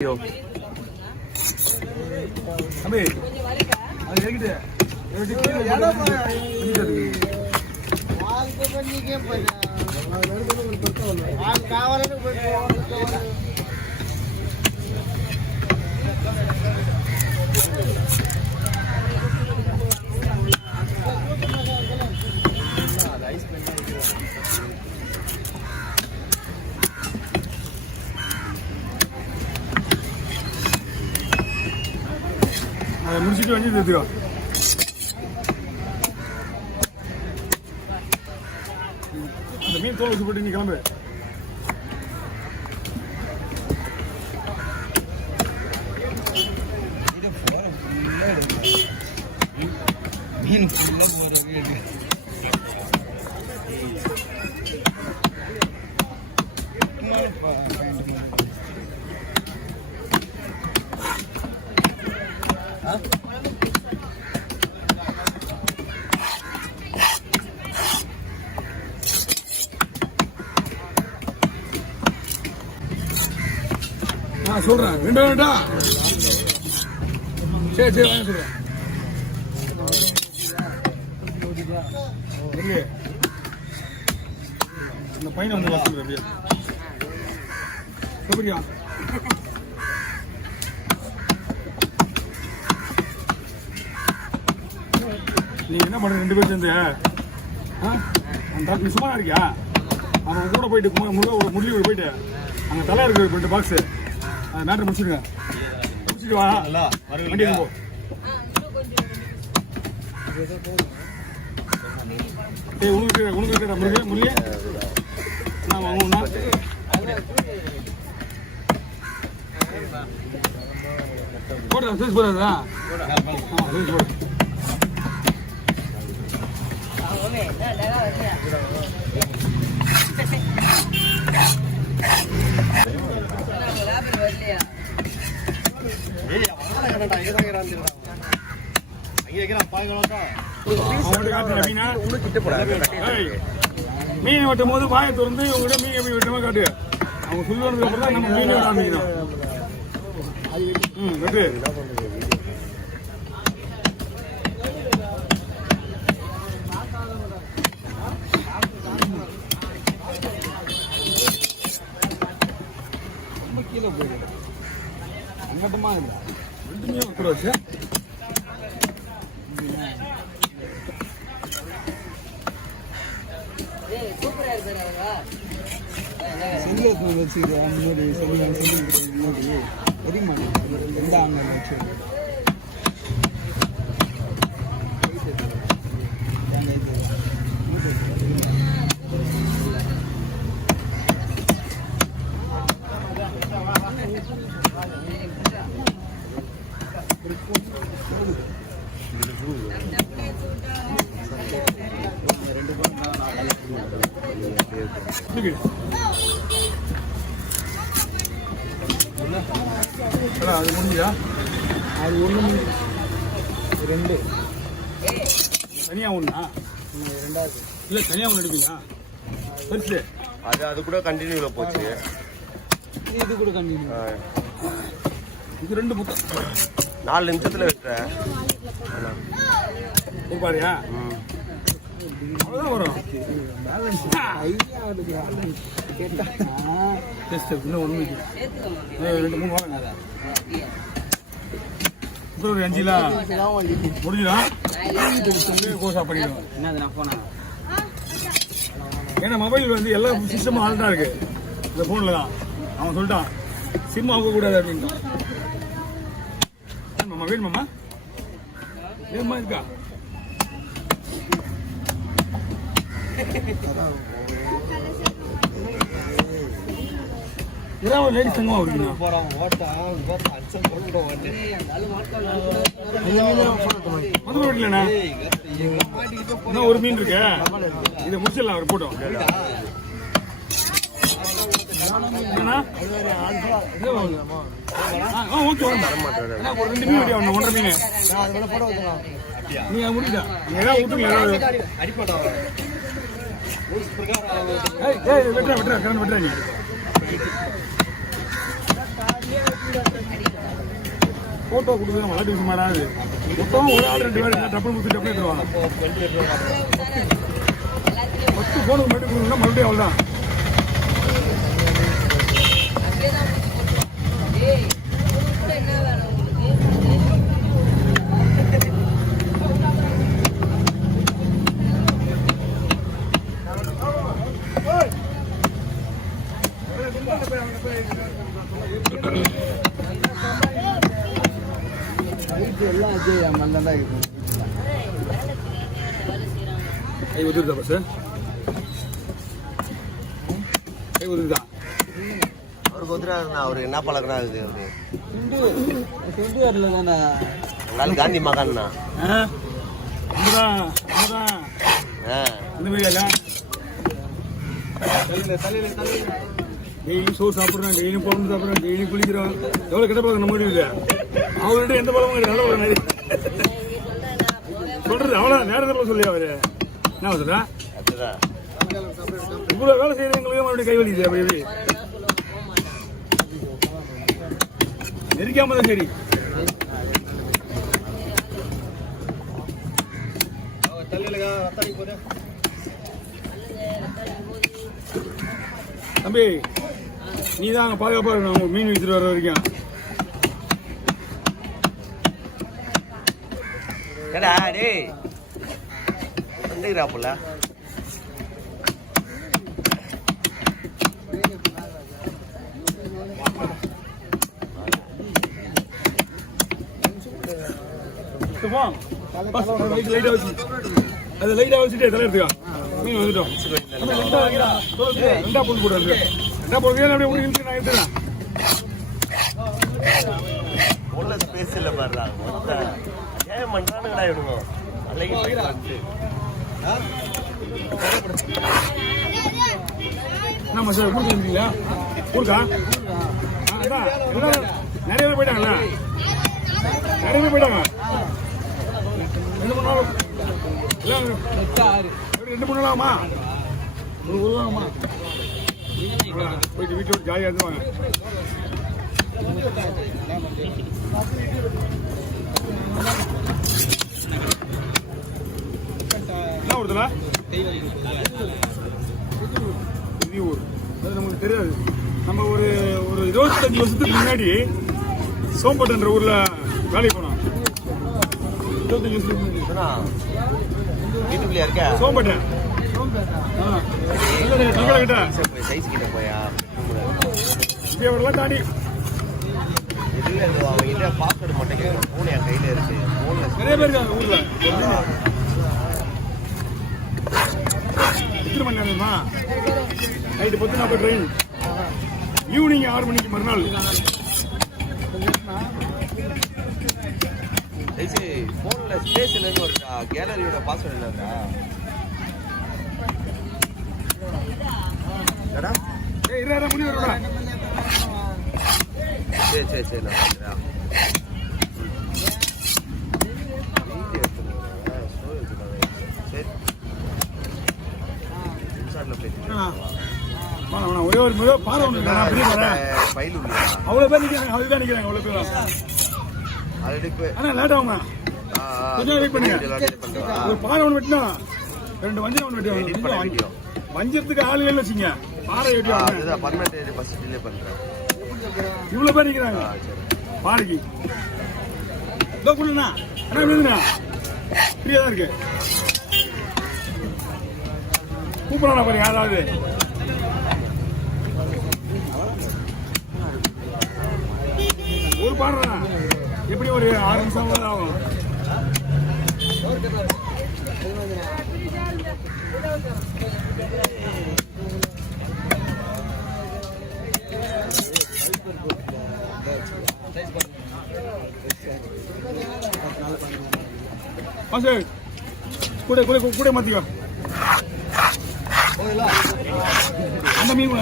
Abe அது ஏகிட்டே ஏடா வாழ்க்கை பண்ணிக்கே போய் ஆள் காவலன்னு போய் முடிச்சுட்டு வந்து எடுத்துக்கோ. அந்த மீன் தோல் வச்சு போட்டு நீ கிளம்பு. மீன் சொல்றேன் ரெண்டு வேண்டா. சரி சரி வாங்க சொல்றேன். இந்த பையனை வந்து வசூல் அப்படியே எப்படியா நீ என்ன பண்ற? ரெண்டு பேர் சேர்ந்து அந்த டாக்டர் சும்மா இருக்கியா? அவன் கூட போயிட்டு ஒரு முரளி போயிட்டு அங்கே தலை இருக்கு 2 பாக்ஸ் மேட்ரு முடிச்சுடுங்க. முடிச்சுட்டு வா வண்டி போ. உனக்கு முரளி நான் வாங்குவோம்னா போடுறா சைஸ் போடுறதா சைஸ் போடு. மீன் வெட்டும் போது வாயை திறந்து இவங்க மீன் எப்படி வெட்டமா காட்டு. அவங்க சொல்லுவதுக்கு அப்புறம் தான் நம்ம மீன் வெட்ட ஆரம்பிக்கணும். வெட்டு ரொம்ப கீழே போயிடு. அங்கட்டமா இல்லை ரெண்டுமே கூட வச்சு செல்வத்தை வச்சுக்கிறேன். முன்னாடி முன்னாடி தெரியுமா? 2 ஆங்கில வச்சு அது முடிஞ்சா அது 1 2 தனியாக ஒன்றா 2வது இல்லை தனியாக ஒன்று எடுப்பீங்களா? பெருசு அது கூட கண்டினியூவில் போச்சு. இது கூட கண்டினியூ. இது 2 மொத்தம் 4 நிமிஷத்தில் வெட்டுறேன் பாரியா? அவ்வளோதான் வரும். இன்னும் 1 2 3 வாங்க. இப்போ ஒரு 5 முடிஞ்சிடும். கோசா பண்ணிடுவோம். ஏன்னா மொபைல் வந்து எல்லா சிஸ்டமும் ஆல்தான் இருக்கு. இந்த ஃபோனில் தான் அவன் சொல்லிட்டான் சிம் ஆகக்கூடாது அப்படின்ட்டு. மாமா வேணுமாம்மா வேணுமா இருக்கா? ஒரு லேடி சங்கமாக இருக்குண்ணா. மதுரை வீட்டிலண்ணா இன்னும் 1 மீன் இருக்கு. இதை முடிச்சிடலாம் அவர் போட்டோம். ஓகே ஒரு 2 மீன் வெட்டியா 1.5 மீன் நீங்க முடிச்சா ஏதாவது விட்டுருங்க. வெட்டுறா கரண்ட் வெட்டுறாங்க. போட்டோ கொடுத்து விளையாட்டு விஷயமாடா அது. மொத்தம் ஒரு ஆள் 2 பேர் டப்பு கொடுத்து டப்பு எடுத்துருவாங்க. 10 போனுக்கு மட்டும் கொடுக்கணும்னா மறுபடியும் அவ்வளோதான். கை ஒதுக்குதா பஸ்? கை ஒதுக்குதா? அவருக்கு வந்துடாதுண்ணா. அவரு என்ன பழக்கம்னா அது அவரு உங்களால் காந்தி மகான்னா இந்த மாதிரி எல்லாம் டெய்லியும் சோறு சாப்பிட்றோம், டெய்லியும் குழம்பு சாப்பிட்றோம், டெய்லியும் குளிக்கிறோம். எவ்வளோ கெட்ட பழக்கம் நம்ம இருக்குது. அவர்கிட்ட எந்த பழமும் கிடையாது. நல்ல பழக்கம் சொல்றது அவ்வளோ நேரத்தில் சொல்லி அவரு என்ன சொல்றா? இவ்வளோ வேலை செய்யறவங்களுக்கு மறுபடியும் கை வலிக்குது. அப்படி எப்படி நெரிக்காம தான் சரி. தம்பி நீ தான் அங்கே பாதுகாப்பாக இருக்கணும் மீன் வித்துட்டு வர வரைக்கும். ஏடா டேய் வந்துக்கிறாப்புல லைட்டா வச்சு அது லைட்டா வச்சுட்டு தலை எடுத்துக்கா. மீன் வந்துட்டோம். ரெண்டா பொண்ணு போடுறது. ரெண்டா பொண்ணு அப்படியே உங்களுக்கு நான் எடுத்துக்கிறேன். உள்ள ஸ்பேஸ் இல்ல பாருடா. ஏன் பண்றானுங்கடா இவனுங்க? அன்னைக்கு வந்து என்னம்மா சார் ஊருக்கு வந்துட்டீங்களா? ஊருக்கா? அதான் நிறைய பேர் போயிட்டாங்களா? நிறைய பேர் போயிட்டாங்க. 2 3 நாள் எல்லாம் 2 3 நாள் ஆகுமா? ஒரு ஆகுமா? போயிட்டு வீட்டில் விட்டு ஜாலியாக இருந்துவாங்க. என்ன ஊருதுல? ஊர் அது நமக்கு தெரியாது. நம்ம ஒரு 25 வருஷத்துக்கு முன்னாடி சோம்பட்டுன்ற ஊர்ல வேலைக்கு போனோம். 25 வருஷத்துக்கு முன்னாடி வீட்டுக்குள்ளே இருக்க சோம்பட்டை கிட்ட சைஸ் கிட்ட போயா இப்படி அவரெல்லாம் தாண்டி இல்ல அவங்ககிட்ட பாஸ்வேர்டு மட்டும் கேட்கணும். போன் என் கையில இருக்கு. போன்ல நிறைய பேர் இருக்காங்க ஊர்ல. எத்தனை மணி நேரமா? Night 10:40 train. ஈவினிங் 6 மணிக்கு மறுநாள். போன்ல ஸ்பேஸ் இல்லைன்னு வருதா? கேலரியோட பாஸ்வேர்டு இல்லைடா. இருடா முடி வருடா. சரி நான் பார்க்குறேன். ஒரே ஒரு முதல் பாதை ஒன்று ஃபைல் உள்ள அவ்வளோ பேர் நிற்கிறாங்க. அதுதான் நிற்கிறாங்க அவ்வளோ பேர். ஆனால் லேட் ஆகுமா? கொஞ்சம் வெயிட் பண்ணுங்க. ஒரு பாறை ஒன்று வெட்டினா 2 வஞ்சரம் ஒன்று வெட்டி வஞ்சரத்துக்கு ஆள் இல்லைன்னு வச்சுங்க. பாறை வெட்டி இவ்வளோ பேர் நிற்கிறாங்க பாறைக்கு. இதோ கொடுண்ணா அண்ணா விழுதுண்ணா ஃப்ரீயாக தான் இருக்கு. கூப்பிடலாம் பாருங்க யாராவது. ஒரு பாடுறா எப்படி ஒரு 6 நிமிஷம் ஆகும். கூட கூட கூட மாத்திக்கோ. அந்த மீன் கூட